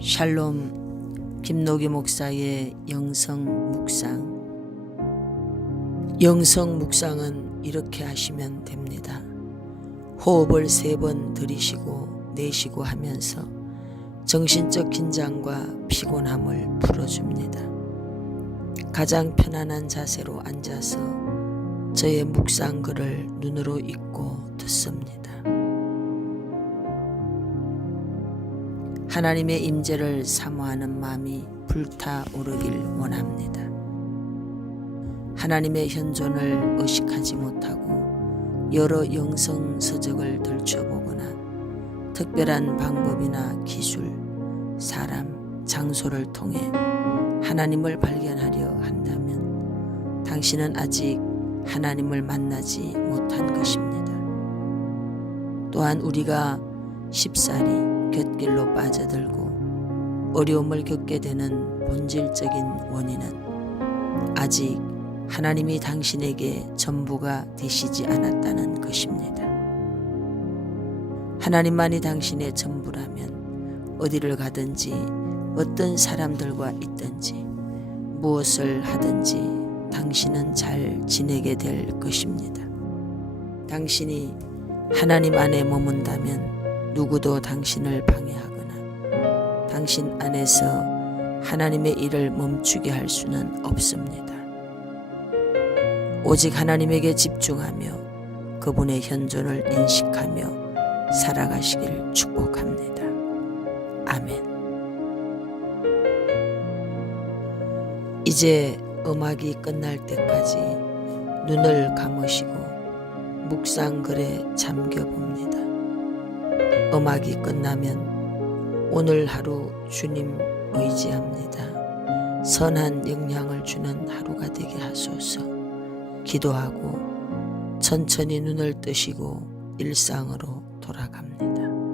샬롬 김노기 목사의 영성 묵상 영성 묵상은 이렇게 하시면 됩니다. 호흡을 세 번 들이쉬고 내쉬고 하면서 정신적 긴장과 피곤함을 풀어줍니다. 가장 편안한 자세로 앉아서 저의 묵상글을 눈으로 읽고 듣습니다. 하나님의 임재를 사모하는 마음이 불타오르길 원합니다. 하나님의 현존을 의식하지 못하고 여러 영성 서적을 들춰보거나 특별한 방법이나 기술, 사람, 장소를 통해 하나님을 발견하려 한다면 당신은 아직 하나님을 만나지 못한 것입니다. 또한 우리가 쉽사리 곁길로 빠져들고 어려움을 겪게 되는 본질적인 원인은 아직 하나님이 당신에게 전부가 되시지 않았다는 것입니다. 하나님만이 당신의 전부라면 어디를 가든지 어떤 사람들과 있든지 무엇을 하든지 당신은 잘 지내게 될 것입니다. 당신이 하나님 안에 머문다면 누구도 당신을 방해하거나 당신 안에서 하나님의 일을 멈추게 할 수는 없습니다. 오직 하나님에게 집중하며 그분의 현존을 인식하며 살아가시길 축복합니다. 아멘. 이제 음악이 끝날 때까지 눈을 감으시고 묵상글에 잠겨 봅니다. 음악이 끝나면 오늘 하루 주님 의지합니다. 선한 영향을 주는 하루가 되게 하소서. 기도하고 천천히 눈을 뜨시고 일상으로 돌아갑니다.